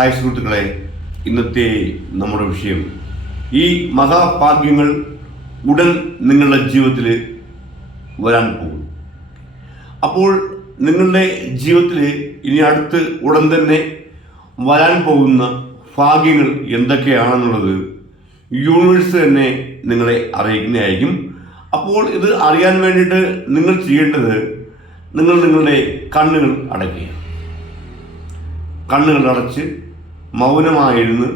Hi സുഹൃത്തുക്കളെ ഇന്നത്തെ നമ്മുടെ വിഷയം. ഈ മഹാഭാഗ്യങ്ങൾ ഉടൻ നിങ്ങളുടെ ജീവിതത്തിൽ വരാൻ പോകും അപ്പോൾ നിങ്ങളുടെ ജീവിതത്തിൽ ഇനി അടുത്ത് ഉടൻ തന്നെ വരാൻ പോകുന്ന ഭാഗ്യങ്ങൾ എന്തൊക്കെയാണെന്നുള്ളത് യൂണിവേഴ്സ് തന്നെ നിങ്ങളെ അറിയിക്കുന്നതായിരിക്കും. അപ്പോൾ ഇത് അറിയാൻ വേണ്ടിയിട്ട് നിങ്ങൾ ചെയ്യേണ്ടത് നിങ്ങൾ നിങ്ങളുടെ കണ്ണുകൾ അടയ്ക്കുക. കണ്ണുകൾ അടച്ച് മൗനമായിരുന്ന്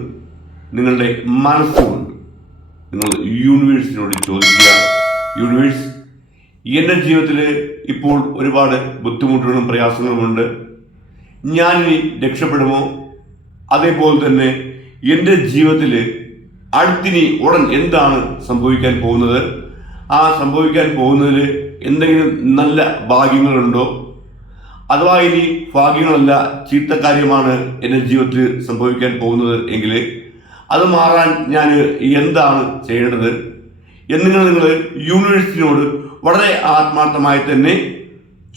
നിങ്ങളുടെ മനസ്സുകൊണ്ട് നിങ്ങൾ യൂണിവേഴ്സിനോട് ചോദിക്കുക. യൂണിവേഴ്സ് എന്റെ ജീവിതത്തിൽ ഇപ്പോൾ ഒരുപാട് ബുദ്ധിമുട്ടുകളും പ്രയാസങ്ങളുമുണ്ട് ഞാനിനി രക്ഷപ്പെടുമോ? അതേപോലെ തന്നെ എന്റെ ജീവിതത്തിൽ അടുത്തിനി ഉടൻ എന്താണ് സംഭവിക്കാൻ പോകുന്നത്? ആ സംഭവിക്കാൻ പോകുന്നതിൽ എന്തെങ്കിലും നല്ല ഭാഗ്യങ്ങളുണ്ടോ? അഥവാ ഇനി ഭാഗ്യങ്ങളല്ല ചീത്ത കാര്യമാണ് എന്റെ ജീവിതത്തിൽ സംഭവിക്കാൻ പോകുന്നത് എങ്കിൽ അത് മാറാൻ ഞാൻ എന്താണ് ചെയ്യേണ്ടത്? എന്നിങ്ങനെ നിങ്ങൾ യൂണിവേഴ്സിറ്റിയോട് വളരെ ആത്മാർത്ഥമായി തന്നെ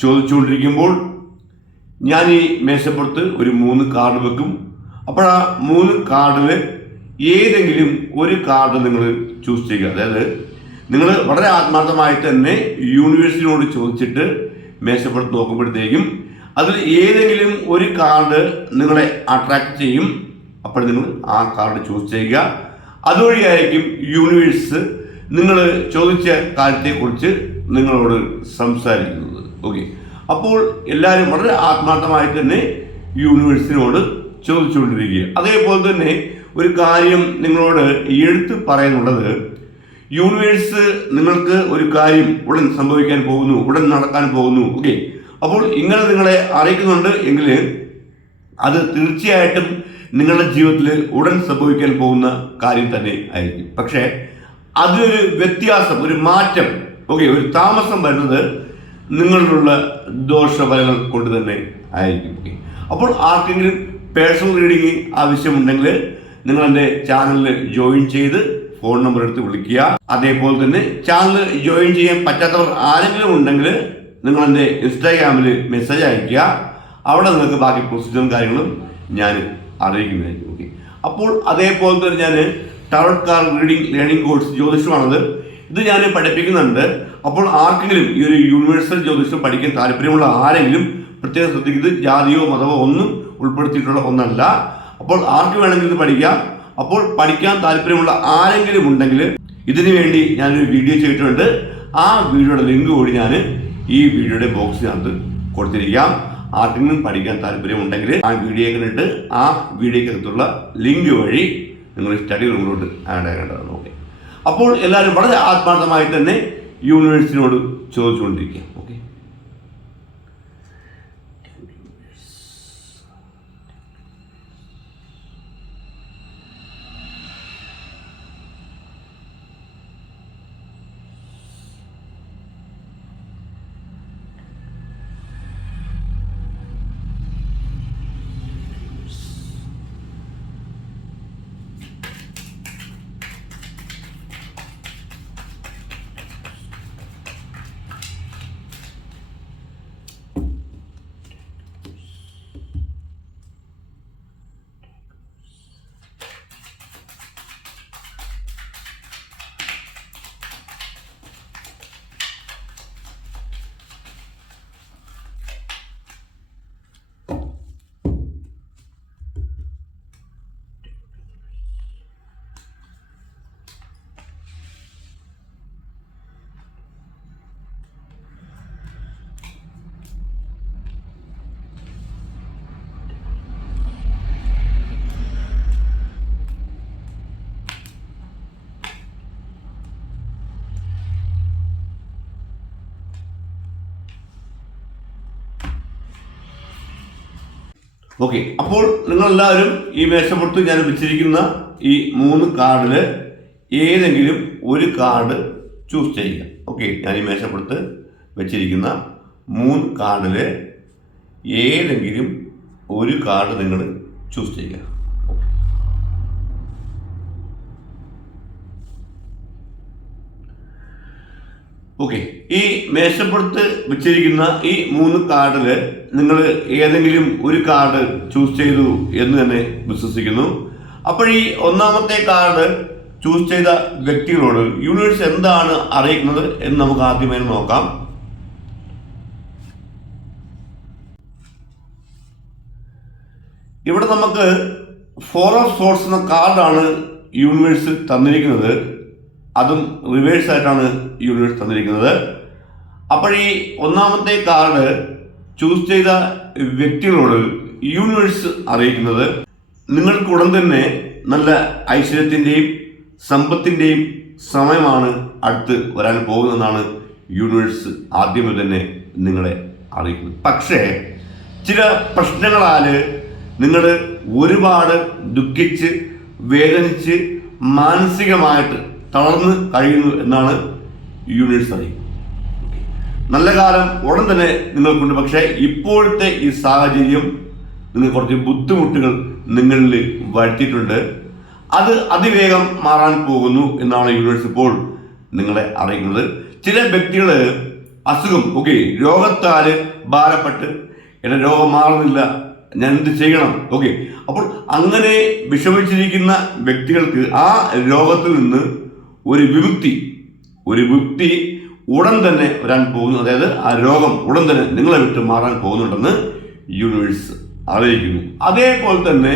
ചോദിച്ചുകൊണ്ടിരിക്കുമ്പോൾ ഞാൻ ഈ മേശപ്പുറത്ത് ഒരു മൂന്ന് കാർഡ് വെക്കും. അപ്പോൾ ആ മൂന്ന് കാർഡിൽ ഏതെങ്കിലും ഒരു കാർഡ് നിങ്ങൾ ചൂസ് ചെയ്യുക. അതായത് നിങ്ങൾ വളരെ ആത്മാർത്ഥമായി തന്നെ യൂണിവേഴ്സിറ്റിയോട് ചോദിച്ചിട്ട് മേശപ്പുറത്ത് നോക്കുമ്പോഴത്തേക്കും അതിൽ ഏതെങ്കിലും ഒരു കാർഡ് നിങ്ങളെ അട്രാക്ട് ചെയ്യും. അപ്പോൾ നിങ്ങൾ ആ കാർഡ് ചൂസ് ചെയ്യുക. അതുവഴിയായിരിക്കും യൂണിവേഴ്സ് നിങ്ങൾ ചോദിച്ച കാര്യത്തെക്കുറിച്ച് നിങ്ങളോട് സംസാരിക്കുന്നത്. ഓക്കെ അപ്പോൾ എല്ലാവരും വളരെ ആത്മാർത്ഥമായി തന്നെ യൂണിവേഴ്സിനോട് ചോദിച്ചുകൊണ്ടിരിക്കുക. അതേപോലെ തന്നെ ഒരു കാര്യം നിങ്ങളോട് എടുത്ത് പറയുന്നുള്ളത് യൂണിവേഴ്സ് നിങ്ങൾക്ക് ഒരു കാര്യം ഉടൻ സംഭവിക്കാൻ പോകുന്നു ഉടൻ നടക്കാൻ പോകുന്നു. ഓക്കെ അപ്പോൾ ഇങ്ങനെ നിങ്ങളെ അറിയിക്കുന്നുണ്ട് എങ്കിൽ അത് തീർച്ചയായിട്ടും നിങ്ങളുടെ ജീവിതത്തിൽ ഉടൻ സംഭവിക്കാൻ പോകുന്ന കാര്യം തന്നെ ആയിരിക്കും. പക്ഷേ അതിലൊരു വ്യത്യാസം ഒരു മാറ്റം ഓക്കെ ഒരു താമസം വരുന്നത് നിങ്ങളിലുള്ള ദോഷഫലങ്ങൾ കൊണ്ട് തന്നെ ആയിരിക്കും ഓക്കെ അപ്പോൾ ആർക്കെങ്കിലും പേഴ്സണൽ റീഡിംഗ് ആവശ്യമുണ്ടെങ്കിൽ നിങ്ങൾ എന്റെ ചാനലിൽ ജോയിൻ ചെയ്ത് ഫോൺ നമ്പർ എടുത്ത് വിളിക്കുക. അതേപോലെ തന്നെ ചാനൽ ജോയിൻ ചെയ്യാൻ പറ്റാത്തവർ ആരെങ്കിലും ഉണ്ടെങ്കിൽ നിങ്ങൾ എന്റെ ഇൻസ്റ്റാഗ്രാമിൽ മെസ്സേജ് അയയ്ക്കുക. അവിടെ നിങ്ങൾക്ക് ബാക്കി പ്രൊസീജിയറും കാര്യങ്ങളും ഞാൻ അറിയിക്കുന്നതായിരിക്കും. ഓക്കെ അപ്പോൾ അതേപോലെ തന്നെ ഞാൻ tarot card reading learning course ജ്യോതിഷമാണത്. ഇത് ഞാൻ പഠിപ്പിക്കുന്നുണ്ട്. അപ്പോൾ ആർക്കെങ്കിലും ഈ ഒരു യൂണിവേഴ്സൽ ജ്യോതിഷം പഠിക്കാൻ താല്പര്യമുള്ള ആരെങ്കിലും പ്രത്യേകം ശ്രദ്ധിക്കുന്നത് ജാതിയോ മതമോ ഒന്നും ഉൾപ്പെടുത്തിയിട്ടുള്ള ഒന്നല്ല. അപ്പോൾ ആർക്ക് വേണമെങ്കിലും ഇത് പഠിക്കാം. അപ്പോൾ പഠിക്കാൻ താല്പര്യമുള്ള ആരെങ്കിലും ഉണ്ടെങ്കിൽ ഇതിനു വേണ്ടി ഞാനൊരു വീഡിയോ ചെയ്തിട്ടുണ്ട്. ആ വീഡിയോയുടെ ലിങ്ക് കൂടി ഞാൻ ഈ വീഡിയോയുടെ ബോക്സിനകത്ത് കൊടുത്തിരിക്കാം. ആർക്കെങ്കിലും പഠിക്കാൻ താല്പര്യമുണ്ടെങ്കിൽ ആ വീഡിയോ കണ്ടിട്ട് ആ വീഡിയോക്കകത്തുള്ള ലിങ്ക് വഴി നിങ്ങൾ സ്റ്റഡി റൂമിലോട്ട് ആഡ് ആകേണ്ടതാണ് ഓക്കെ അപ്പോൾ എല്ലാവരും വളരെ ആത്മാർത്ഥമായി തന്നെ യൂണിവേഴ്സിറ്റിനോട് ചോദിച്ചുകൊണ്ടിരിക്കുക. ഓക്കെ ഓക്കെ അപ്പോൾ നിങ്ങൾ എല്ലാവരും ഈ മേശപ്പുറത്ത് ഞാൻ വെച്ചിരിക്കുന്ന ഈ മൂന്ന് കാർഡിൽ ഏതെങ്കിലും ഒരു കാർഡ് ചൂസ് ചെയ്യുക. ഓക്കെ ഞാൻ ഈ മേശപ്പുറത്ത് വെച്ചിരിക്കുന്ന മൂന്ന് കാർഡിൽ ഏതെങ്കിലും ഒരു കാർഡ് നിങ്ങൾ ചൂസ് ചെയ്യുക. ഓക്കെ ഈ മേശപ്പുറത്ത് വെച്ചിരിക്കുന്ന ഈ മൂന്ന് കാർഡിൽ നിങ്ങൾ ഏതെങ്കിലും ഒരു കാർഡ് ചൂസ് ചെയ്തു എന്ന് തന്നെ വിശ്വസിക്കുന്നു. അപ്പോൾ ഈ ഒന്നാമത്തെ കാർഡ് ചൂസ് ചെയ്ത വ്യക്തികളോട് യൂണിവേഴ്സ് എന്താണ് അറിയിക്കുന്നത് എന്ന് നമുക്ക് ആദ്യമായി നോക്കാം. ഇവിടെ നമുക്ക് ഫോർ ഓഫ് സോർട്സ് എന്ന കാർഡാണ് യൂണിവേഴ്സ് തന്നിരിക്കുന്നത്. അതും റിവേഴ്സ് ആയിട്ടാണ് യൂണിവേഴ്സ് തന്നിരിക്കുന്നത്. അപ്പോൾ ഈ ഒന്നാമത്തെ കാർഡ് ചൂസ് ചെയ്ത വ്യക്തികളോട് യൂണിവേഴ്സ് അറിയിക്കുന്നത് നിങ്ങൾക്ക് ഉടൻ തന്നെ നല്ല ഐശ്വര്യത്തിന്റെയും സമ്പത്തിന്റെയും സമയമാണ് അടുത്ത് വരാൻ പോകുന്നതെന്നാണ് യൂണിവേഴ്സ് ആദ്യമേ തന്നെ നിങ്ങളെ അറിയിക്കുന്നത്. പക്ഷേ ചില പ്രശ്നങ്ങളാൽ നിങ്ങൾ ഒരുപാട് ദുഃഖിച്ച് വേദനിച്ച് മാനസികമായിട്ട് തളർന്ന് കഴിയുന്നു എന്നാണ് യൂണിവേഴ്സ് അറിയുന്നത് നല്ല കാലം ഉടൻ തന്നെ നിങ്ങൾക്കുണ്ട്. പക്ഷേ ഇപ്പോഴത്തെ ഈ സാഹചര്യം നിങ്ങൾ കുറച്ച് ബുദ്ധിമുട്ടുകൾ നിങ്ങളിൽ വരുത്തിയിട്ടുണ്ട്. അത് അതിവേഗം മാറാൻ പോകുന്നു എന്നാണ് യൂണിവേഴ്സ് ഇപ്പോൾ നിങ്ങളെ അറിയിക്കുന്നത്. ചില വ്യക്തികൾ അസുഖം ഓക്കെ രോഗത്താൽ ഭാരപ്പെട്ട് എന്റെ രോഗം മാറുന്നില്ല ഞാൻ എന്ത് ചെയ്യണം? ഓക്കെ അപ്പോൾ അങ്ങനെ വിഷമിച്ചിരിക്കുന്ന വ്യക്തികൾക്ക് ആ രോഗത്തിൽ നിന്ന് ഒരു വിമുക്തി ഒരു വിമുക്തി ഉടൻ തന്നെ വരാൻ പോകുന്നു. അതായത് ആ രോഗം ഉടൻ തന്നെ നിങ്ങളെ വിട്ട് മാറാൻ പോകുന്നുണ്ടെന്ന് യൂണിവേഴ്സ് അറിയിക്കുന്നു. അതേപോലെ തന്നെ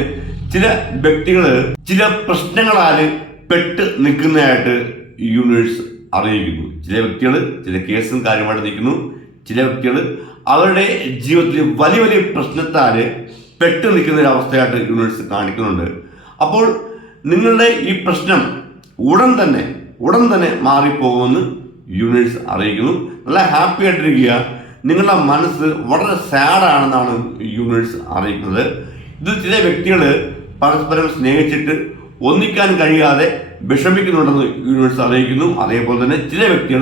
ചില വ്യക്തികൾ ചില പ്രശ്നങ്ങളാൽ പെട്ട് നിൽക്കുന്നതായിട്ട് യൂണിവേഴ്സ് അറിയിക്കുന്നു. ചില വ്യക്തികൾ ചില കേസും കാര്യമായിട്ട് നിൽക്കുന്നു. ചില വ്യക്തികൾ അവരുടെ ജീവിതത്തിൽ വലിയ വലിയ പ്രശ്നത്താൽ പെട്ട് നിൽക്കുന്ന ഒരു അവസ്ഥയായിട്ട് യൂണിവേഴ്സ് കാണിക്കുന്നുണ്ട്. അപ്പോൾ നിങ്ങളുടെ ഈ പ്രശ്നം ഉടൻ തന്നെ ഉടൻ തന്നെ മാറിപ്പോകുമെന്ന് യൂണിവേഴ്സ് അറിയിക്കുന്നു. നല്ല ഹാപ്പി ആയിട്ടിരിക്കുക. നിങ്ങളുടെ മനസ്സ് വളരെ സാഡാണെന്നാണ് യൂണിവേഴ്സ് അറിയിക്കുന്നത്. ഇത് ചില വ്യക്തികൾ പരസ്പരം സ്നേഹിച്ചിട്ട് ഒന്നിക്കാൻ കഴിയാതെ വിഷമിക്കുന്നുണ്ടെന്ന് യൂണിവേഴ്സ് അറിയിക്കുന്നു. അതേപോലെ തന്നെ ചില വ്യക്തികൾ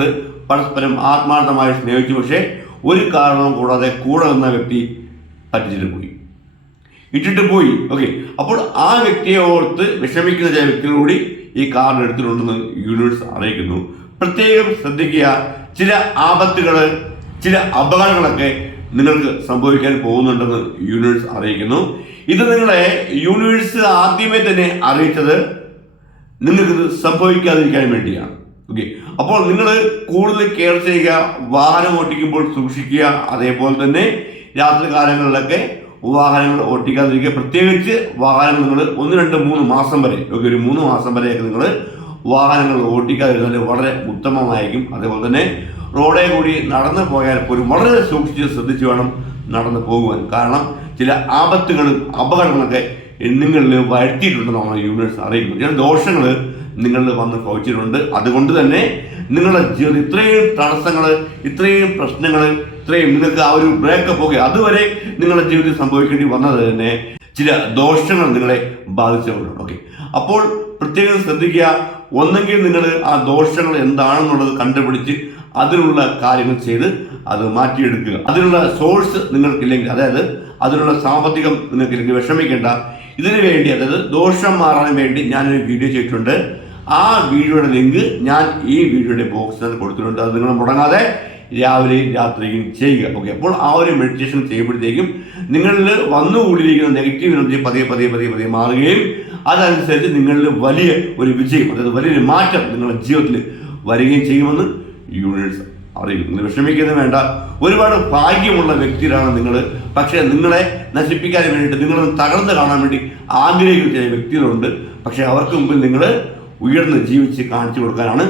പരസ്പരം ആത്മാർത്ഥമായി സ്നേഹിച്ചു. പക്ഷേ ഒരു കാരണവും കൂടാതെ കൂടെ നിന്ന വ്യക്തി പറ്റിച്ചിട്ട് പോയി. ഇട്ടിട്ട് പോയി. ഓക്കെ അപ്പോൾ ആ വ്യക്തിയെ ഓർത്ത് വിഷമിക്കുന്ന ചില വ്യക്തികളും കൂടി ഈ കാർഡ് എടുത്തിട്ടുണ്ടെന്ന് യൂണിവേഴ്സ് അറിയിക്കുന്നു. പ്രത്യേകം ശ്രദ്ധിക്കുക ചില ആപത്തുകൾ ചില അപകടങ്ങളൊക്കെ നിങ്ങൾക്ക് സംഭവിക്കാൻ പോകുന്നുണ്ടെന്ന് യൂണിവേഴ്സ് അറിയിക്കുന്നു. ഇത് നിങ്ങളെ യൂണിവേഴ്സ് ആദ്യമേ തന്നെ അറിയിച്ചത് നിങ്ങൾക്കിത് സംഭവിക്കാതിരിക്കാൻ വേണ്ടിയാണ്. ഓക്കെ അപ്പോൾ നിങ്ങൾ കൂടുതൽ കെയർ ചെയ്യുക വാഹനം ഓടിക്കുമ്പോൾ സൂക്ഷിക്കുക അതേപോലെ തന്നെ രാത്രി കാലങ്ങളിലൊക്കെ വാഹനങ്ങൾ ഓടിക്കാതിരിക്കുക പ്രത്യേകിച്ച് വാഹനങ്ങൾ നിങ്ങൾ ഒന്ന് രണ്ട് മൂന്ന് മാസം വരെ ഓക്കെ ഒരു മൂന്ന് മാസം വരെയൊക്കെ നിങ്ങൾ വാഹനങ്ങൾ ഓടിക്കാതിരുന്നാൽ വളരെ ഉത്തമമായിരിക്കും. അതേപോലെ തന്നെ റോഡേ കൂടി നടന്നു പോയാൽ പോലും വളരെ സൂക്ഷിച്ച് ശ്രദ്ധിച്ച് വേണം നടന്നു പോകുവാൻ. കാരണം ചില ആപത്തുകളും അപകടങ്ങളൊക്കെ നിങ്ങളിൽ വരുത്തിയിട്ടുണ്ടെന്നാണ് യൂണിവേഴ്സ് അറിയിക്കുന്നത് ചില ദോഷങ്ങൾ നിങ്ങളിൽ വന്ന് ഭവിച്ചിട്ടുണ്ട്. അതുകൊണ്ട് തന്നെ നിങ്ങളുടെ ജീവിതം ഇത്രയും തടസ്സങ്ങൾ ഇത്രയും പ്രശ്നങ്ങൾ ഇത്രയും നിങ്ങൾക്ക് ആ ഒരു ബ്രേക്കപ്പ് ഒക്കെ അതുവരെ നിങ്ങളുടെ ജീവിതത്തിൽ സംഭവിക്കേണ്ടി വന്നത് തന്നെ ചില ദോഷങ്ങൾ നിങ്ങളെ ബാധിച്ചവരുണ്ട് ഓക്കെ അപ്പോൾ പ്രത്യേകം ശ്രദ്ധിക്കുക ഒന്നെങ്കിൽ നിങ്ങൾ ആ ദോഷങ്ങൾ എന്താണെന്നുള്ളത് കണ്ടുപിടിച്ച് അതിനുള്ള കാര്യങ്ങൾ ചെയ്ത് അത് മാറ്റിയെടുക്കുക. അതിനുള്ള സോഴ്സ് നിങ്ങൾക്കില്ലെങ്കിൽ അതായത് അതിനുള്ള സാമ്പത്തികം നിങ്ങൾക്കില്ലെങ്കിൽ വിഷമിക്കേണ്ട. ഇതിനു വേണ്ടി അതായത് ദോഷം മാറാൻ വേണ്ടി ഞാനൊരു വീഡിയോ ചെയ്തിട്ടുണ്ട്. ആ വീഡിയോയുടെ ലിങ്ക് ഞാൻ ഈ വീഡിയോയുടെ ബോക്സിൽ കൊടുത്തിട്ടുണ്ട്. അത് നിങ്ങൾ മുടങ്ങാതെ രാവിലെയും രാത്രിയും ചെയ്യുക. ഓക്കെ അപ്പോൾ ആ ഒരു മെഡിറ്റേഷൻ ചെയ്യുമ്പോഴത്തേക്കും നിങ്ങളിൽ വന്നുകൂടിയിരിക്കുന്ന നെഗറ്റീവ് എനർജി പതിയെ പതിയെ പതിയെ പതിയെ മാറുകയും അതനുസരിച്ച് നിങ്ങളിൽ വലിയ ഒരു വിജയം അതായത് വലിയൊരു മാറ്റം നിങ്ങളുടെ ജീവിതത്തിൽ വരികയും ചെയ്യുമെന്ന് യൂണിവേഴ്സ് അറിയും നിങ്ങൾ വിഷമിക്കുന്നത് വേണ്ട. ഒരുപാട് ഭാഗ്യമുള്ള വ്യക്തികളാണ് നിങ്ങൾ. പക്ഷേ നിങ്ങളെ നശിപ്പിക്കാൻ വേണ്ടിയിട്ട് നിങ്ങളൊന്ന് തകർന്ന് കാണാൻ വേണ്ടി ആഗ്രഹിക്കുന്ന ചില വ്യക്തികളുണ്ട്. പക്ഷേ അവർക്ക് മുമ്പിൽ നിങ്ങൾ ഉയർന്ന് ജീവിച്ച് കാണിച്ചു കൊടുക്കാനാണ്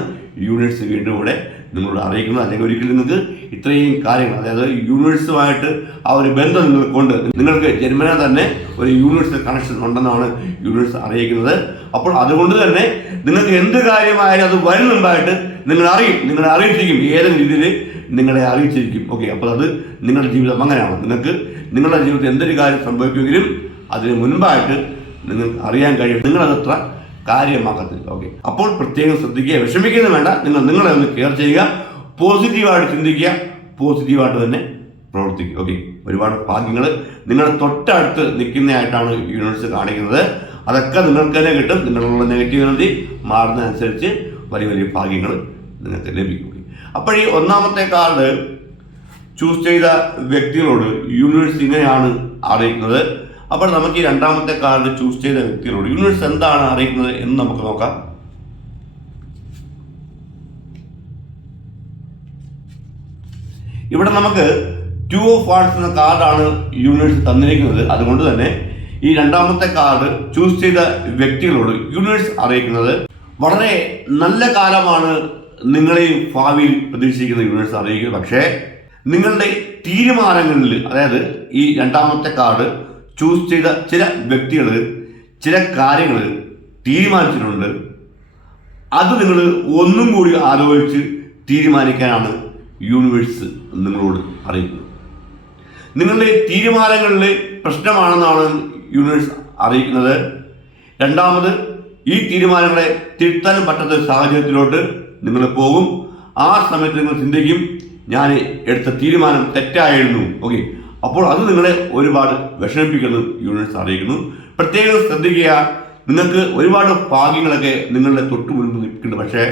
യൂണിവേഴ്സ് വീണ്ടും ഇവിടെ നിങ്ങളോട് അറിയിക്കുന്നത്. അല്ലെങ്കിൽ ഒരിക്കലും നിങ്ങൾക്ക് ഇത്രയും കാര്യങ്ങൾ അതായത് യൂണിവേഴ്സുമായിട്ട് ആ ഒരു ബന്ധം നിങ്ങൾക്കുണ്ട് നിങ്ങൾക്ക് ജന്മന തന്നെ ഒരു യൂണിവേഴ്സ് കണക്ഷൻ ഉണ്ടെന്നാണ് യൂണിവേഴ്സ് അറിയിക്കുന്നത്. അപ്പോൾ അതുകൊണ്ട് തന്നെ നിങ്ങൾക്ക് എന്ത് കാര്യമായാലും അത് വരുന്നുണ്ടായിട്ട് നിങ്ങൾ അറിയും നിങ്ങളെ അറിയിച്ചിരിക്കും ഏതെങ്കിലും രീതിയിൽ നിങ്ങളെ അറിയിച്ചിരിക്കും. ഓക്കെ അപ്പോൾ അത് നിങ്ങളുടെ ജീവിതം അങ്ങനെയാണ്. നിങ്ങൾക്ക് നിങ്ങളുടെ ജീവിതത്തിൽ എന്തൊരു കാര്യം സംഭവിക്കുമെങ്കിലും അതിന് മുൻപായിട്ട് നിങ്ങൾക്ക് അറിയാൻ കഴിയും. നിങ്ങളതത്ര കാര്യമാക്കത്തില്ല ഓക്കെ അപ്പോൾ പ്രത്യേകം ശ്രദ്ധിക്കുക വിഷമിക്കുന്നത് വേണ്ട. നിങ്ങൾ നിങ്ങളെ ഒന്ന് കെയർ ചെയ്യുക. പോസിറ്റീവായിട്ട് ചിന്തിക്കുക. പോസിറ്റീവായിട്ട് തന്നെ പ്രവർത്തിക്കുക. ഓക്കെ ഒരുപാട് ഭാഗ്യങ്ങൾ നിങ്ങളുടെ തൊട്ടടുത്ത് നിൽക്കുന്നതായിട്ടാണ് യൂണിവേഴ്സ് കാണിക്കുന്നത്. അതൊക്കെ നിങ്ങൾക്ക് തന്നെ കിട്ടും. നിങ്ങളുള്ള നെഗറ്റീവ് എനർജി മാറുന്നതനുസരിച്ച് വലിയ വലിയ ഭാഗ്യങ്ങൾ നിങ്ങൾക്ക് ലഭിക്കും. അപ്പോൾ ഈ ഒന്നാമത്തെ കാർഡ് ചൂസ് ചെയ്ത വ്യക്തികളോട് യൂണിവേഴ്സ് ഇങ്ങനെയാണ് അറിയിക്കുന്നത്. അപ്പോൾ നമുക്ക് ഈ രണ്ടാമത്തെ കാർഡ് ചൂസ് ചെയ്ത വ്യക്തികളോട് യൂണിവേഴ്സ് എന്താണ് അറിയിക്കുന്നത് എന്ന് നമുക്ക് നോക്കാം. ഇവിടെ നമുക്ക് ടു ഓഫ് വാർഡ്സ് എന്ന കാർഡാണ് യൂണിവേഴ്സ് തന്നിരിക്കുന്നത്. അതുകൊണ്ട് തന്നെ ഈ രണ്ടാമത്തെ കാർഡ് ചൂസ് ചെയ്ത വ്യക്തികളോട് യൂണിവേഴ്സ് അറിയിക്കുന്നത് വളരെ നല്ല കാലമാണ് നിങ്ങളെയും ഭാവിയിൽ പ്രതീക്ഷിക്കുന്ന യൂണിവേഴ്സ് അറിയിക്കുന്നത് പക്ഷേ നിങ്ങളുടെ തീരുമാനങ്ങളിൽ അതായത് ഈ രണ്ടാമത്തെ കാർഡ് ചൂസ് ചെയ്ത ചില വ്യക്തികൾ ചില കാര്യങ്ങൾ തീരുമാനിച്ചിട്ടുണ്ട്. അത് നിങ്ങൾ ഒന്നും കൂടി ആലോചിച്ച് തീരുമാനിക്കാനാണ് യൂണിവേഴ്സ് നിങ്ങളോട് അറിയിക്കുന്നത്. നിങ്ങളുടെ തീരുമാനങ്ങളിലെ പ്രശ്നമാണെന്നാണ് യൂണിവേഴ്സ് അറിയിക്കുന്നത്. രണ്ടാമത് ഈ തീരുമാനങ്ങളെ തിരുത്താൻ പറ്റാത്ത സാഹചര്യത്തിലോട്ട് നിങ്ങൾ പോകും. ആ സമയത്ത് നിങ്ങൾ ചിന്തിക്കും ഞാൻ എടുത്ത തീരുമാനം തെറ്റായിരുന്നു. ഓക്കെ അപ്പോൾ അത് നിങ്ങളെ ഒരുപാട് വിഷമിപ്പിക്കുന്നു യൂണിവേഴ്സ് അറിയിക്കുന്നു. പ്രത്യേകം ശ്രദ്ധിക്കുക നിങ്ങൾക്ക് ഒരുപാട് ഭാഗ്യങ്ങളൊക്കെ നിങ്ങളുടെ തൊട്ട് മുൻപ് നിൽക്കുന്നുണ്ട് പക്ഷേ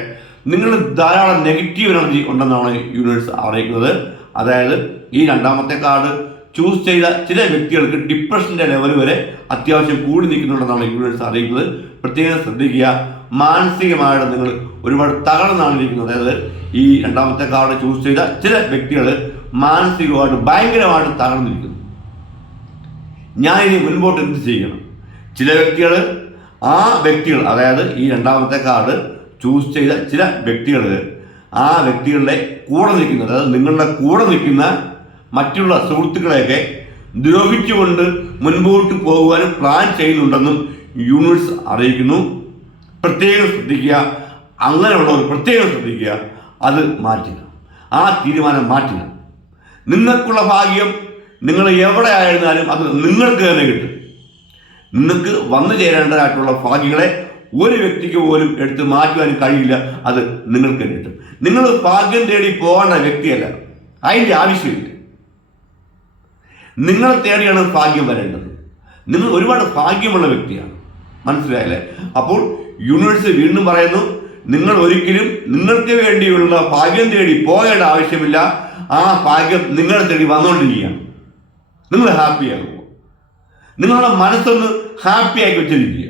നിങ്ങൾ ധാരാളം നെഗറ്റീവ് എനർജി ഉണ്ടെന്നാണ് യൂണിവേഴ്സ് അറിയിക്കുന്നത്. അതായത് ഈ രണ്ടാമത്തെ കാർഡ് ചൂസ് ചെയ്ത ചില വ്യക്തികൾക്ക് ഡിപ്രഷന്റെ ലെവൽ വരെ അത്യാവശ്യം കൂടി നിൽക്കുന്നുണ്ടെന്നാണ് യൂണിവേഴ്സ് അറിയിക്കുന്നത്. പ്രത്യേകം ശ്രദ്ധിക്കുക മാനസികമായിട്ട് നിങ്ങൾ ഒരുപാട് തകർന്നാണ് ഇരിക്കുന്നത്. അതായത് ഈ രണ്ടാമത്തെ കാർഡ് ചൂസ് ചെയ്ത ചില വ്യക്തികൾ മാനസികമായിട്ട് ഭയങ്കരമായിട്ട് തകർന്നിരിക്കുന്നു. ഞാൻ ഇനി മുൻപോട്ട് എന്ത് ചെയ്യണം? ചില വ്യക്തികൾ ആ വ്യക്തികൾ അതായത് ഈ രണ്ടാമത്തെ കാർഡ് ചൂസ് ചെയ്ത ചില വ്യക്തികൾ ആ വ്യക്തികളുടെ കൂടെ നിൽക്കുന്ന അതായത് നിങ്ങളുടെ കൂടെ നിൽക്കുന്ന മറ്റുള്ള സുഹൃത്തുക്കളെയൊക്കെ ദ്രോഹിച്ചുകൊണ്ട് മുൻപോട്ട് പോകുവാനും പ്ലാൻ ചെയ്യുന്നുണ്ടെന്നും യൂണിവേഴ്സ് അറിയിക്കുന്നു. പ്രത്യേകം ശ്രദ്ധിക്കുക. അങ്ങനെയുള്ളവർ പ്രത്യേകം ശ്രദ്ധിക്കുക. അത് മാറ്റില്ല. ആ തീരുമാനം മാറ്റുക നിങ്ങൾക്കുള്ള ഭാഗ്യം നിങ്ങൾ എവിടെ ആയിരുന്നാലും അത് നിങ്ങൾക്ക് തന്നെ കിട്ടും. നിങ്ങൾക്ക് വന്നു ചേരേണ്ടതായിട്ടുള്ള ഭാഗ്യങ്ങളെ ഒരു വ്യക്തിക്ക് പോലും എടുത്ത് മാറ്റുവാൻ കഴിയില്ല അത് നിങ്ങൾക്ക് തന്നെ കിട്ടും. നിങ്ങൾ ഭാഗ്യം തേടി പോകേണ്ട വ്യക്തിയല്ല അതിന്റെ ആവശ്യമില്ല. നിങ്ങളെ തേടിയാണ് ഭാഗ്യം വരേണ്ടത്. നിങ്ങൾ ഒരുപാട് ഭാഗ്യമുള്ള വ്യക്തിയാണ്. മനസ്സിലായല്ലേ? അപ്പോൾ യൂണിവേഴ്സ് വീണ്ടും പറയുന്നു നിങ്ങൾ ഒരിക്കലും നിങ്ങൾക്ക് വേണ്ടിയുള്ള ഭാഗ്യം തേടി പോകേണ്ട ആവശ്യമില്ല. ആ ഭാഗ്യം നിങ്ങളെ തേടി വന്നുകൊണ്ടിരിക്കുകയാണ്. നിങ്ങൾ ഹാപ്പിയാകുമോ നിങ്ങളുടെ മനസ്സൊന്ന് ഹാപ്പിയാക്കി വെച്ചിരിക്കുക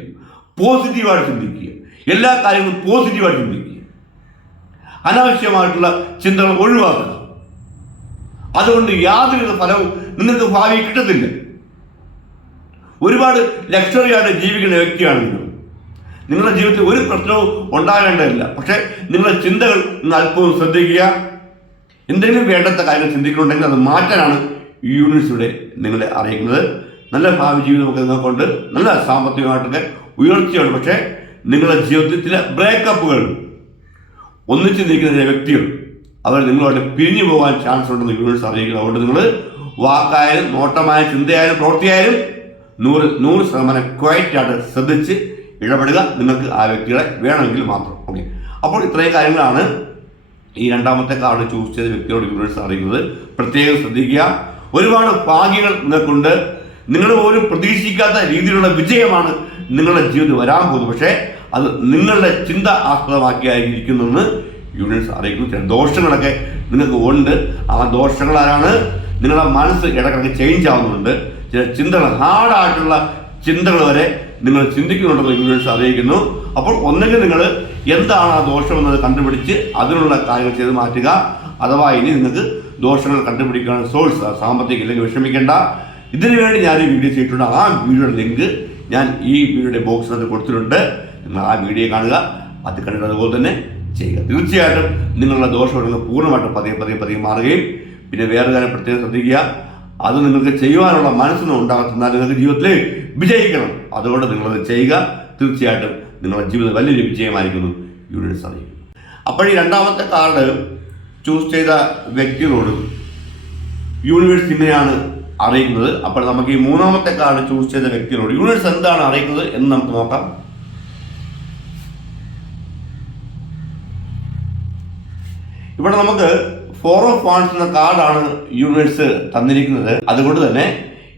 പോസിറ്റീവായിട്ട് ചിന്തിക്കുക എല്ലാ കാര്യങ്ങളും പോസിറ്റീവായിട്ട് ചിന്തിക്കുക അനാവശ്യമായിട്ടുള്ള ചിന്തകൾ ഒഴിവാക്കുക. അതുകൊണ്ട് യാതൊരു ഫലവും നിങ്ങൾക്ക് ഭാവി കിട്ടത്തില്ല. ഒരുപാട് ലക്ഷറി ആയിട്ട് ജീവിക്കുന്ന വ്യക്തിയാണ് നിങ്ങൾ. നിങ്ങളുടെ ജീവിതത്തിൽ ഒരു പ്രശ്നവും ഉണ്ടാകേണ്ടതില്ല. പക്ഷേ നിങ്ങളുടെ ചിന്തകൾ നിങ്ങൾ അല്പവും ശ്രദ്ധിക്കുക. എന്തെങ്കിലും വേണ്ടാത്ത കാര്യം ചിന്തിക്കുന്നുണ്ടെങ്കിൽ അത് മാറ്റാനാണ് ഈ യൂണിവേഴ്സിലൂടെ നിങ്ങളെ അറിയിക്കുന്നത്. നല്ല ഭാവി ജീവിതം ജീവിതമൊക്കെ നിങ്ങൾക്കുണ്ട്. നല്ല സാമ്പത്തികമായിട്ടൊക്കെ ഉയർച്ചയുണ്ട്. പക്ഷേ നിങ്ങളുടെ ജീവിതത്തിൽ ചില ബ്രേക്കപ്പുകൾ ഒന്നിച്ച് നിൽക്കുന്ന ചില വ്യക്തികൾ അവർ നിങ്ങളുമായിട്ട് പിരിഞ്ഞു പോകാൻ ചാൻസ് ഉണ്ടെന്ന് യൂണിവേഴ്സ് അറിയിക്കുന്നത്. അതുകൊണ്ട് നിങ്ങൾ വാക്കായാലും നോട്ടമായ ചിന്തയായാലും പ്രവൃത്തിയായാലും നൂറ് നൂറ് ശതമാനം ക്വയറ്റായിട്ട് ശ്രദ്ധിച്ച് ഇടപെടുക നിങ്ങൾക്ക് ആ വ്യക്തികളെ വേണമെങ്കിൽ മാത്രം. ഓക്കെ അപ്പോൾ ഇത്രയും കാര്യങ്ങളാണ് ഈ രണ്ടാമത്തെ കാർഡ് ചൂസ് ചെയ്ത വ്യക്തിയോട് യൂണിവേഴ്സ് അറിയുന്നത് പ്രത്യേകം ശ്രദ്ധിക്കുക. ഒരുപാട് ഭാഗ്യങ്ങൾ നിങ്ങൾക്കുണ്ട്. നിങ്ങൾ പോലും പ്രതീക്ഷിക്കാത്ത രീതിയിലുള്ള വിജയമാണ് നിങ്ങളുടെ ജീവിതം വരാൻ പോകുന്നത്. പക്ഷേ അത് നിങ്ങളുടെ ചിന്ത ആസ്പദമാക്കിയായിരിക്കുന്നെന്ന് യൂണിവേഴ്സ് അറിയിക്കുന്നു. ചില ദോഷങ്ങളൊക്കെ നിങ്ങൾക്ക് ഉണ്ട്. ആ ദോഷങ്ങൾ ആരാണ്? നിങ്ങളുടെ മനസ്സ് ഇടക്കിടക്ക് ചേഞ്ച് ആവുന്നുണ്ട്. ചില ചിന്തകൾ ഹാർഡായിട്ടുള്ള ചിന്തകൾ വരെ നിങ്ങൾ ചിന്തിക്കുന്നുണ്ടെന്ന് യൂണിവേഴ്സ് അറിയിക്കുന്നു. അപ്പോൾ ഒന്നെങ്കിൽ നിങ്ങൾ എന്താണ് ആ ദോഷമെന്നത് കണ്ടുപിടിച്ച് അതിനുള്ള കാര്യങ്ങൾ ചെയ്ത് മാറ്റുക. അഥവാ ഇനി നിങ്ങൾക്ക് ദോഷങ്ങൾ കണ്ടുപിടിക്കാൻ സോഴ്സ് സാമ്പത്തികം ഇല്ലെങ്കിൽ വിഷമിക്കേണ്ട. ഇതിനു വേണ്ടി ഞാൻ ഈ വീഡിയോ ചെയ്തിട്ടുണ്ട്. ആ വീഡിയോയുടെ ലിങ്ക് ഞാൻ ഈ വീഡിയോയുടെ ബോക്സിനകത്ത് കൊടുത്തിട്ടുണ്ട്. നിങ്ങൾ ആ വീഡിയോ കാണുക. അത് കണ്ടിട്ട് അതുപോലെ തന്നെ ചെയ്യുക. തീർച്ചയായിട്ടും നിങ്ങളുടെ ദോഷങ്ങൾ പൂർണമായിട്ടും പതിയെ പതിയെ പതിയെ മാറുകയും പിന്നെ വേറെ കാര്യം പ്രത്യേകം ശ്രദ്ധിക്കുക. അത് നിങ്ങൾക്ക് ചെയ്യുവാനുള്ള മനസ്സൊന്നും ഉണ്ടാകത്തുന്നാൽ നിങ്ങൾക്ക് ജീവിതത്തിൽ വിജയിക്കണം. അതുകൊണ്ട് നിങ്ങളത് ചെയ്യുക. തീർച്ചയായിട്ടും നിങ്ങളുടെ ജീവിതം വലിയൊരു വിജയമായിരിക്കുന്നു. യൂണിവേഴ്സ് അറിയും അപ്പോൾ ഈ രണ്ടാമത്തെ കാർഡ് ചൂസ് ചെയ്ത വ്യക്തികളോട് യൂണിവേഴ്സ് ഇങ്ങനെയാണ് അറിയിക്കുന്നത്. അപ്പോൾ നമുക്ക് ഈ മൂന്നാമത്തെ കാർഡ് ചൂസ് ചെയ്ത വ്യക്തികളോട് യൂണിവേഴ്സ് എന്താണ് അറിയിക്കുന്നത് എന്ന് നമുക്ക് നോക്കാം. ഇവിടെ നമുക്ക് ഫോർ ഓഫ് വാൺസ് എന്ന കാർഡാണ് യൂണിവേഴ്സ് തന്നിരിക്കുന്നത്. അതുകൊണ്ട് തന്നെ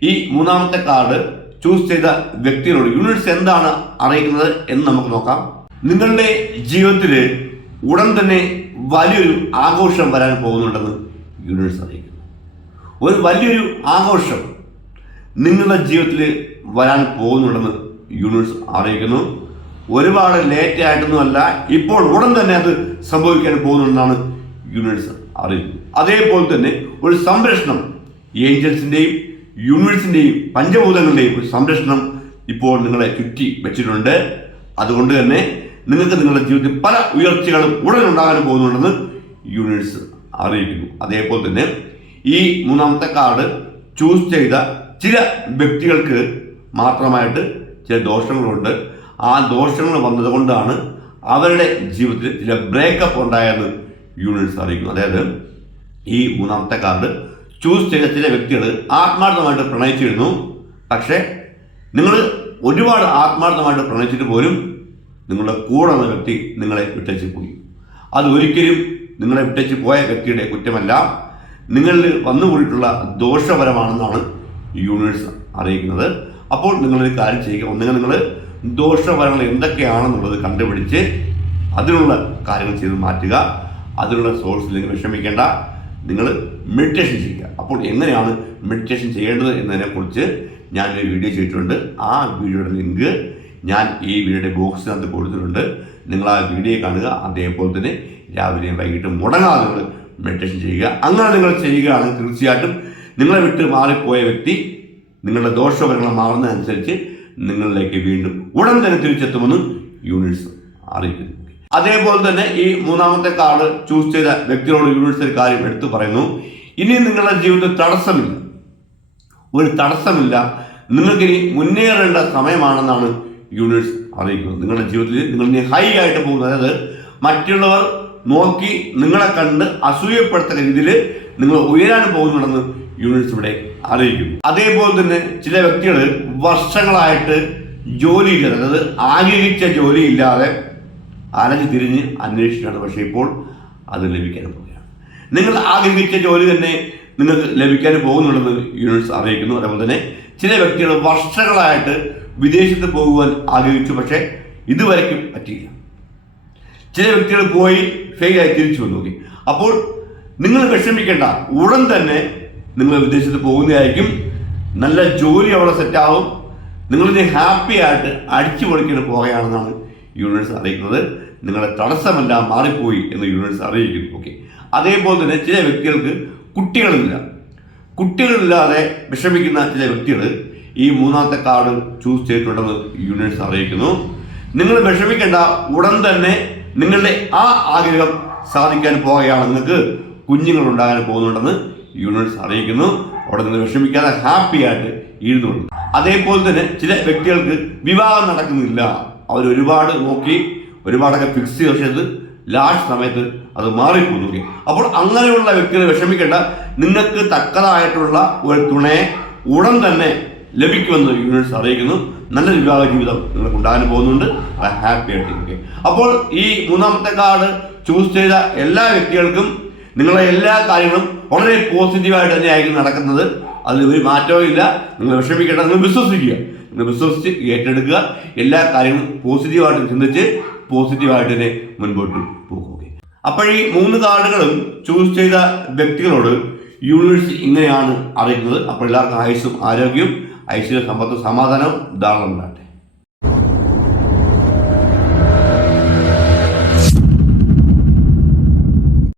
ഈ മൂന്നാമത്തെ കാർഡ് ചൂസ് ചെയ്ത വ്യക്തികളോട് യൂണിവേഴ്സ് എന്താണ് അറിയിക്കുന്നത് എന്ന് നമുക്ക് നോക്കാം. നിങ്ങളുടെ ജീവിതത്തിൽ ഉടൻ തന്നെ വലിയൊരു ആഘോഷം വരാൻ പോകുന്നുണ്ടെന്ന് യൂണിവേഴ്സ് അറിയിക്കുന്നു. ഒരു വലിയൊരു ആഘോഷം നിങ്ങളുടെ ജീവിതത്തിൽ വരാൻ പോകുന്നുണ്ടെന്ന് യൂണിവേഴ്സ് അറിയിക്കുന്നു. ഒരുപാട് ലേറ്റ് ആയിട്ടൊന്നുമല്ല ഇപ്പോൾ ഉടൻ തന്നെ അത് സംഭവിക്കാൻ പോകുന്നുണ്ടെന്നാണ് യൂണിവേഴ്സ് അറിയിക്കുന്നത് അതേപോലെ തന്നെ ഒരു സംരക്ഷണം ഏഞ്ചൽസിന്റെയും യൂണിവേഴ്സിന്റെയും പഞ്ചഭൂതങ്ങളുടെയും ഒരു സംരക്ഷണം ഇപ്പോൾ നിങ്ങളെ ചുറ്റി വെച്ചിട്ടുണ്ട്. അതുകൊണ്ട് തന്നെ നിങ്ങൾക്ക് നിങ്ങളുടെ ജീവിതത്തിൽ പല ഉയർച്ചകളും ഉടൻ ഉണ്ടാകാൻ പോകുന്നുണ്ടെന്ന് യൂണിവേഴ്സ് അറിയിക്കുന്നു. അതേപോലെ തന്നെ ഈ മൂന്നാമത്തെ കാർഡ് ചൂസ് ചെയ്ത ചില വ്യക്തികൾക്ക് മാത്രമായിട്ട് ചില ദോഷങ്ങളുണ്ട്. ആ ദോഷങ്ങൾ വന്നതുകൊണ്ടാണ് അവരുടെ ജീവിതത്തിൽ ചില ബ്രേക്കപ്പ് ഉണ്ടായെന്ന് യൂണിവേഴ്സ് അറിയിക്കുന്നു. അതായത് ഈ മൂന്നാമത്തെ കാർഡ് ചൂസ് ചെയ്ത ചില വ്യക്തികൾ ആത്മാർത്ഥമായിട്ട് പ്രണയിച്ചിരുന്നു. പക്ഷേ നിങ്ങൾ ഒരുപാട് ആത്മാർത്ഥമായിട്ട് പ്രണയിച്ചിട്ട് പോലും നിങ്ങളുടെ കൂടെ ഉള്ള വ്യക്തി നിങ്ങളെ വിട്ടച്ച് പോയി. അത് ഒരിക്കലും നിങ്ങളെ വിട്ടച്ച് പോയ വ്യക്തിയുടെ കുറ്റമല്ല. നിങ്ങളിൽ വന്നുകൂടിയിട്ടുള്ള ദോഷപരമാണെന്നാണ് യൂണിവേഴ്സ് അറിയിക്കുന്നത്. അപ്പോൾ നിങ്ങളൊരു കാര്യം ചെയ്യുക. ഒന്നുകിൽ നിങ്ങൾ ദോഷപരങ്ങൾ എന്തൊക്കെയാണെന്നുള്ളത് കണ്ടുപിടിച്ച് അതിനുള്ള കാര്യങ്ങൾ ചെയ്ത് മാറ്റുക. അതിനുള്ള സോഴ്സ് ഇല്ലെങ്കിൽ വിഷമിക്കേണ്ട. നിങ്ങൾ മെഡിറ്റേഷൻ ചെയ്യുക. അപ്പോൾ എങ്ങനെയാണ് മെഡിറ്റേഷൻ ചെയ്യേണ്ടത് എന്നതിനെക്കുറിച്ച് ഞാനൊരു വീഡിയോ ചെയ്തിട്ടുണ്ട്. ആ വീഡിയോയുടെ ലിങ്ക് ഞാൻ ഈ വീഡിയോയുടെ ബോക്സിനകത്ത് കൊടുത്തിട്ടുണ്ട്. നിങ്ങൾ ആ വീഡിയോ കാണുക. അതേപോലെ തന്നെ രാവിലെയും വൈകിട്ടും മുടങ്ങാതെ നിങ്ങൾ മെഡിറ്റേഷൻ ചെയ്യുക. അങ്ങനെ നിങ്ങൾ ചെയ്യുകയാണെങ്കിൽ തീർച്ചയായിട്ടും. നിങ്ങളെ വിട്ട് മാറിപ്പോയ വ്യക്തി നിങ്ങളുടെ ദോഷഫലങ്ങൾ മാറുന്നതനുസരിച്ച് നിങ്ങളിലേക്ക് വീണ്ടും ഉടൻ തന്നെ തിരിച്ചെത്തുമെന്ന് യൂണിവേഴ്സ് അറിയിക്കുന്നു. അതേപോലെ തന്നെ ഈ മൂന്നാമത്തെ കാർഡ് ചൂസ് ചെയ്ത വ്യക്തിയോട് യൂണിവേഴ്സ് ഒരു കാര്യം എടുത്തു പറയുന്നു. ഇനി നിങ്ങളുടെ ജീവിതത്തിൽ തടസ്സമില്ല. ഒരു തടസ്സമില്ല. നിങ്ങൾക്കിനി മുന്നേറേണ്ട സമയമാണെന്നാണ് യൂണിവേഴ്സ് അറിയിക്കുന്നത്. നിങ്ങളുടെ ജീവിതത്തിൽ നിങ്ങൾ ഇനി ഹൈ ആയിട്ട് പോകുന്നത് അതായത് മറ്റുള്ളവർ നോക്കി നിങ്ങളെ കണ്ട് അസൂയപ്പെടുത്തുന്ന രീതിയിൽ നിങ്ങൾ ഉയരാൻ പോകുന്നുണ്ടെന്ന് യൂണിവേഴ്സ് ഇവിടെ അറിയിക്കുന്നു. അതേപോലെ തന്നെ ചില വ്യക്തികൾ വർഷങ്ങളായിട്ട് ജോലിയില്ലാതെ അതായത് ആഗ്രഹിച്ച ജോലിയില്ലാതെ അലഞ്ഞു തിരിഞ്ഞ് അന്വേഷിച്ചാണ് പക്ഷേ ഇപ്പോൾ അത് ലഭിക്കാൻ പോവുകയാണ്. നിങ്ങൾ ആഗ്രഹിച്ച ജോലി തന്നെ നിങ്ങൾക്ക് ലഭിക്കാൻ പോകുന്നുണ്ടെന്ന് യൂണിവേഴ്സ് അറിയിക്കുന്നു. അതേപോലെ തന്നെ ചില വ്യക്തികൾ വർഷങ്ങളായിട്ട് വിദേശത്ത് പോകുവാൻ ആഗ്രഹിച്ചു പക്ഷേ ഇതുവരയ്ക്കും പറ്റിയില്ല. ചില വ്യക്തികൾ പോയി ഫെയിലായി തിരിച്ചു വന്നു. നോക്കി അപ്പോൾ നിങ്ങൾ വിഷമിക്കേണ്ട. ഉടൻ തന്നെ നിങ്ങൾ വിദേശത്ത് പോകുന്നതായിരിക്കും. നല്ല ജോലി അവിടെ സെറ്റാവും നിങ്ങളിത് ഹാപ്പി ആയിട്ട് അടിച്ചു പൊളിക്കാൻ പോകുകയാണെന്നാണ് യൂണിവേഴ്സ് അറിയിക്കുന്നത് നിങ്ങളുടെ തടസ്സമെല്ലാം മാറിപ്പോയി എന്ന് യൂണിവേഴ്സ് അറിയിക്കുന്നു. ഓക്കെ അതേപോലെ തന്നെ ചില വ്യക്തികൾക്ക് കുട്ടികളില്ല. കുട്ടികളില്ലാതെ വിഷമിക്കുന്ന ചില വ്യക്തികൾ ഈ മൂന്നാമത്തെ കാർഡ് ചൂസ് ചെയ്തിട്ടുണ്ടെന്ന് യൂണിവേഴ്സ് അറിയിക്കുന്നു. നിങ്ങൾ വിഷമിക്കേണ്ട ഉടൻ തന്നെ നിങ്ങളുടെ ആ ആഗ്രഹം സാധിക്കാൻ പോവുകയാണ്. നിങ്ങൾക്ക് കുഞ്ഞുങ്ങൾ ഉണ്ടാകാൻ പോകുന്നുണ്ടെന്ന് യൂണിവേഴ്സ് അറിയിക്കുന്നു. അവിടെ നിങ്ങൾ വിഷമിക്കാതെ ഹാപ്പിയായിട്ട് ഇരുന്നുള്ളൂ അതേപോലെ തന്നെ ചില വ്യക്തികൾക്ക് വിവാഹം നടക്കുന്നില്ല. അവർ ഒരുപാട് നോക്കി ഒരുപാടൊക്കെ ഫിക്സ് ചെയ്ത് പക്ഷേ അത് ലാസ്റ്റ് സമയത്ത് അത് മാറിപ്പോയി അപ്പോൾ അങ്ങനെയുള്ള വ്യക്തികളെ വിഷമിക്കേണ്ട നിങ്ങൾക്ക് തക്കതായിട്ടുള്ള ഒരു തുണയെ ഉടൻ തന്നെ ലഭിക്കുമെന്ന് യൂണിവേഴ്സ് അറിയിക്കുന്നു. നല്ലൊരു വിവാഹ ജീവിതം നിങ്ങൾക്ക് ഉണ്ടാകാൻ പോകുന്നുണ്ട് അത് ഹാപ്പി ആയിട്ട് ഓക്കെ അപ്പോൾ ഈ മൂന്നാമത്തെ കാർഡ് ചൂസ് ചെയ്ത എല്ലാ വ്യക്തികൾക്കും നിങ്ങളെ എല്ലാ കാര്യങ്ങളും വളരെ പോസിറ്റീവായിട്ട് തന്നെയായിരിക്കും നടക്കുന്നത്. അതിൽ ഒരു മാറ്റവും ഇല്ല. നിങ്ങൾ വിഷമിക്കേണ്ട നിങ്ങൾ വിശ്വസിക്കുക. വിശ്വസിച്ച് ഏറ്റെടുക്കുക. എല്ലാ കാര്യങ്ങളും പോസിറ്റീവായിട്ട് ചിന്തിച്ച് പോസിറ്റീവായിട്ട് തന്നെ മുൻപോട്ട് പോകുക അപ്പോൾ ഈ മൂന്ന് കാർഡുകളും ചൂസ് ചെയ്ത വ്യക്തികളോട് യൂണിവേഴ്സ് ഇങ്ങനെയാണ് അറിയിക്കുന്നത്. അപ്പോൾ എല്ലാവർക്കും ആയുസ്സും ആരോഗ്യവും ഐശ്വര്യ സമ്പത്തും സമാധാനവും ധാരാളം ഉണ്ടാകട്ടെ.